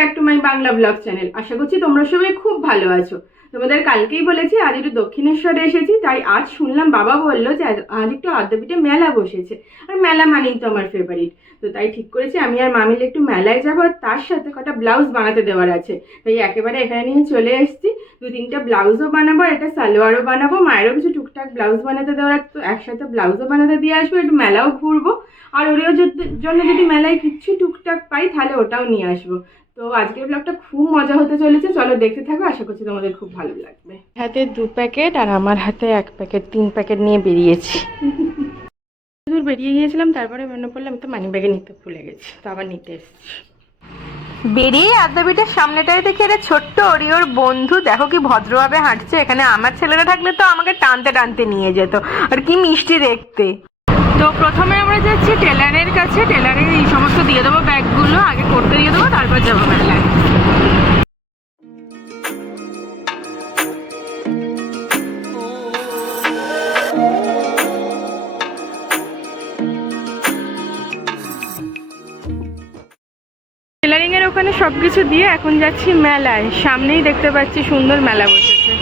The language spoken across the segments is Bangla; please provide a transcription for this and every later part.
Back to my Bangla blog channel. আশা করছি তোমরা সবাই খুব ভালো আছো। তোমাদের কালকেই বলেছি আজ একটু দক্ষিণেশ্বরে এসেছি, তাই আজ শুনলাম বাবা বললো যে আজ একটু আদ্যাপীঠে মেলা বসেছে, আর মেলা মানেই তো আমার ফেভারিট। তো তাই ঠিক করেছি আমি আর মা মিলে একটু মেলায় যাবো, আর তার সাথে কটা ব্লাউজ বানাতে দেওয়ার আছে। তাই একেবারে এখানে নিয়ে চলে এসেছি। 2-3টা ব্লাউজও বানাবো, আর একটা সালোয়ারও বানাবো। মায়েরও কিছু টুকটাক ব্লাউজ বানাতে দেওয়ার আছে, তো একসাথে ব্লাউজও বানাতে দিয়ে আসবো, একটু মেলাও ঘুরবো। আর ওরেও জন্য যদি মেলায় কিছু টুকটাক পাই তাহলে ওটাও নিয়ে আসবো। তো আজকের ব্লগটা খুব মজা হতে চলেছে, চলো দেখতে থাকো, আশা করছি তোমাদের খুব ভালো লাগবে। হাতে 2 প্যাকেট আর আমার হাতে 1 প্যাকেট, 3 প্যাকেট নিয়ে বেরিয়েছি। দূর বেরিয়ে গিয়েছিলাম, তারপরে মনে পড়লো আমি তো মানি ব্যাগে নিতে ভুলে গেছি, তো আবার নিতে এসেছি। বেরিয়ে আদ্যাপীঠের সামনেটায় দেখি একটা ছোট্ট ওরিওর বন্ধু, দেখো কি ভদ্রভাবে হাঁটছে। এখানে আমার ছেলেরা থাকলে তো আমাকে টানতে টানতে নিয়ে যেত, আর কি মিষ্টি দেখতে। তো প্রথমে আমরা যাচ্ছি টেলারের কাছে, টেলারের এই সমস্ত দিয়ে দেবো, ব্যাগগুলো আগে করতে দিয়ে দেবো, তারপর যাবো মেলায়। টেলারিং এর ওখানে সবকিছু দিয়ে এখন যাচ্ছি মেলায়। সামনেই দেখতে পাচ্ছি সুন্দর মেলা বসেছে।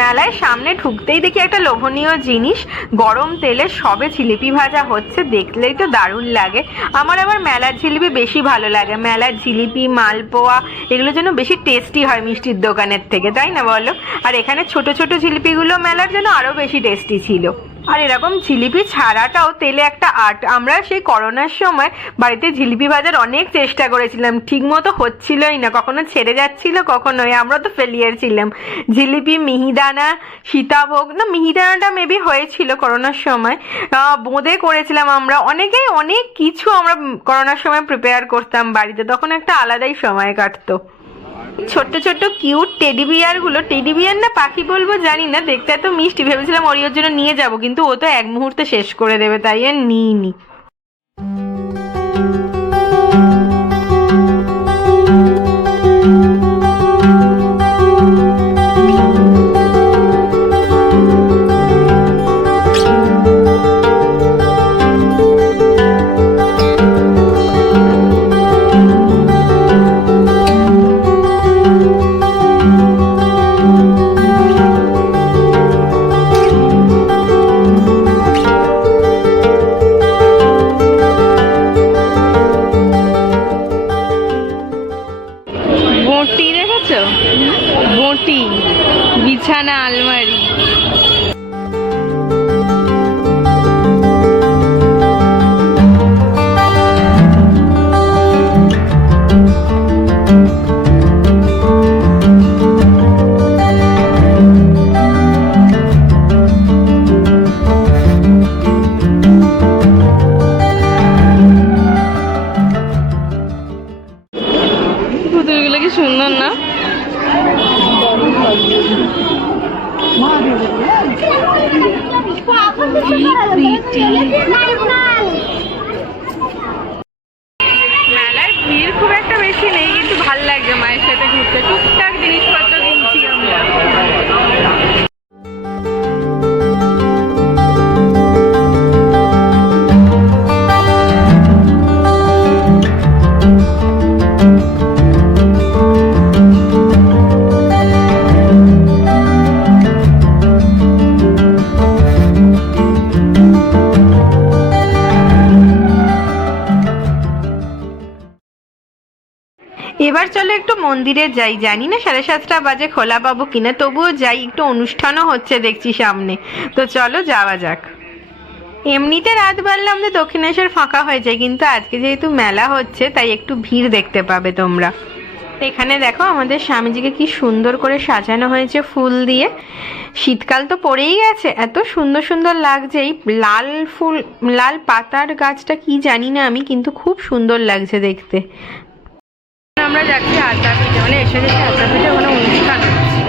মেলায় সামনে ঢুকতেই দেখি একটা লোভনীয় জিনিস, গরম তেলে সবে জিলিপি ভাজা হচ্ছে, দেখলেই তো দারুণ লাগে। আমার আবার মেলার জিলিপি বেশি ভালো লাগে। মেলার জিলিপি, মালপোয়া এগুলো যেন বেশি টেস্টি হয় মিষ্টির দোকানের থেকে, তাই না বলো? আর এখানে ছোট ছোট জিলিপিগুলো মেলার জন্য আরো বেশি টেস্টি ছিল। আর এরকম জিলিপি ছাড়াটাও তেলে একটা আর্ট। আমরা সেই করোনার সময় বাড়িতে জিলিপি ভাজার অনেক চেষ্টা করেছিলাম, ঠিক মতো হচ্ছিলই না, কখনো ছেড়ে যাচ্ছিল, কখনোই। আমরা তো ফেলিয়ার ছিলাম। জিলিপি, মিহিদানা, সীতাভোগ, না মিহিদানাটা মেবি হয়েছিল করোনার সময়, বোঁদে করেছিলাম আমরা। অনেকেই অনেক কিছু আমরা করোনার সময় প্রিপেয়ার করতাম বাড়িতে, তখন একটা আলাদাই সময় কাটতো। ছোট্ট ছোট্ট কিউট টেডি বিয়ার গুলো, টেডি বিয়ার না পাখি বলবো জানি না, দেখতে এত মিষ্টি, ভেবেছিলাম ওর জন্য নিয়ে যাব, কিন্তু ও তো এক মুহূর্তে শেষ করে দেবে, তাই আর নিইনি। বটি, বিছানা, আলমারি। পুতুলগুলো কি সুন্দর না? মেলায় ভিড় খুব একটা বেশি নেই, কিন্তু ভাল লাগছে মায়ের সাথে ঘুরতে। টুকটাক জিনিসপত্র কিনছি আমরা। এবার চলো একটু মন্দিরে যাই। জানি না 7:30 বাজে খোলা পাবো কিনা, তবুও যাই, একটু অনুষ্ঠানও হচ্ছে দেখছি সামনে, তো চলো যাওয়া যাক। এমনিতে রাত বাড়লে আমাদের দক্ষিণেশ্বর ফাঁকা হয়ে যায়, কিন্তু আজকে যেহেতু মেলা হচ্ছে তাই একটু ভিড় দেখতে পাবে তোমরা। এখানে দেখো আমাদের স্বামীজিকে কি সুন্দর করে সাজানো হয়েছে ফুল দিয়ে। শীতকাল তো পড়েই গেছে, এত সুন্দর সুন্দর লাগছে। এই লাল ফুল, লাল পাতার গাছটা কি জানি না আমি, কিন্তু খুব সুন্দর লাগছে দেখতে। আমরা যাচ্ছি আদ্যাপীঠে, মানে এসে গেছি আদ্যাপীঠে, ওখানে অনুষ্ঠান হচ্ছে।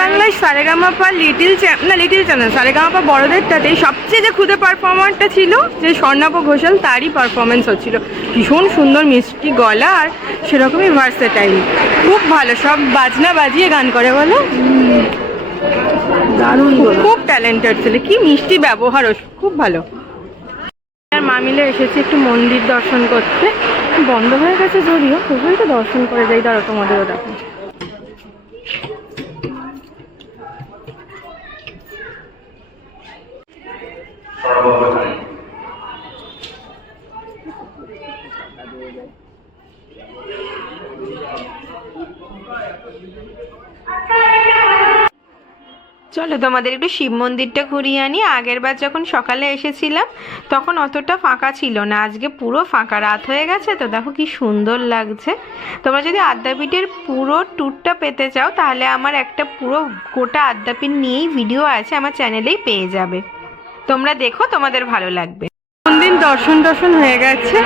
বাংলায় সারেগামাপা লিটিল চ্যানেল সারেগামাপা বড়দেরটাতেই সবচেয়ে যে খুদে পারফর্মারটা ছিল যে স্বর্ণাভ ঘোষাল, তারই পারফরমেন্স হচ্ছিল। ভীষণ সুন্দর মিষ্টি গলা আর সেরকমই ভার্সেটাইল, খুব ভালো, সব বাজনা বাজিয়ে গান করে বলো, দারুণ, খুব ট্যালেন্টেড ছেলে, কি মিষ্টি ব্যবহারও, খুব ভালো। আর মা মিলে এসেছি একটু মন্দির দর্শন করতে, বন্ধ হয়ে গেছে যদিও, তবুই তো দর্শন করে যাই, দাঁড়ো তোমাদেরও দেখো। চলো তোমাদের একটু শিব মন্দিরটা ঘুরিয়ে আনি। আগের বার যখন সকালে এসেছিলাম তখন অতটা ফাঁকা ছিল না, আজকে পুরো ফাঁকা, রাত হয়ে গেছে তো দেখো কি সুন্দর লাগছে। তোমরা যদি আদ্যাপীঠের পুরো ট্যুরটা পেতে চাও তাহলে আমার একটা পুরো গোটা আদ্যাপীঠ নিয়েই ভিডিও আছে, আমার চ্যানেলেই পেয়ে যাবে, তোমরা দেখো, তোমাদের ভালো লাগবে। মন্দির দর্শন হয়ে গেছে,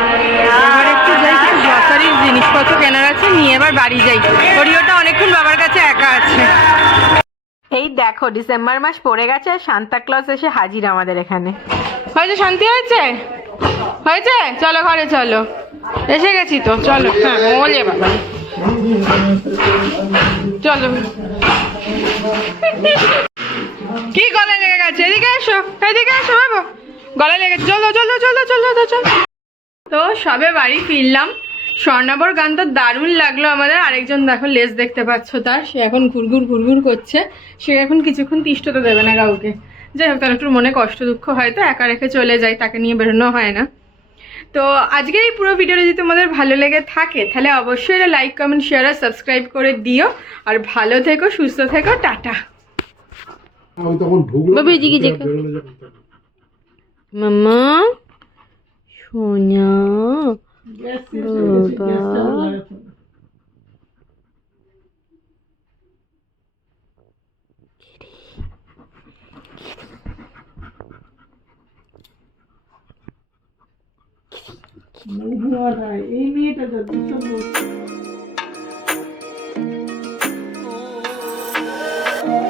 এবার একটু যাই, কিছু গ্রসারির জিনিসপত্র কেনার আছে, নিয়ে এবার বাড়ি যাই। হরিওটা অনেকক্ষণ বাবার কাছে একা আছে। এই দেখো ডিসেম্বর মাস পড়ে গেছে আর সান্তা ক্লজ এসে হাজির আমাদের এখানে। হয়েছে, শান্তি হয়েছে, হয়েছে, চলো ঘরে চলো, এসে গেছি তো, চলো। হ্যাঁ ওলে বাবা, চলো। কি গলায় লেগে গেছে? এদিকে এসো, এদিকে এসো বাবা, গলায় লেগেছে, চলো চলো চলো চলো চলো। তো সবে বাড়ি ফিরলাম, স্বর্ণাবর গানটা দারুণ লাগলো আমাদের। আরেকজন দেখো লেজ দেখতে পাচ্ছ তার, সে এখন ঘুরঘুর করছে, সে এখন কিছুক্ষণ তিষ্ঠ তো দেবে না কাউকে। যাই হোক, তার একটু মনে কষ্ট দুঃখ হয়তো, একা রেখে চলে যায়, তাকে নিয়ে বেরোনো হয় না। তো আজকের এই পুরো ভিডিওটা যদি তোমাদের ভালো লেগে থাকে তাহলে অবশ্যই এটা লাইক কমেন্ট শেয়ার আর সাবস্ক্রাইব করে দিও। আর ভালো থেকো, সুস্থ থেকো, টাটা। মাম্মা সোনা বাবা। এই মেয়েটা যত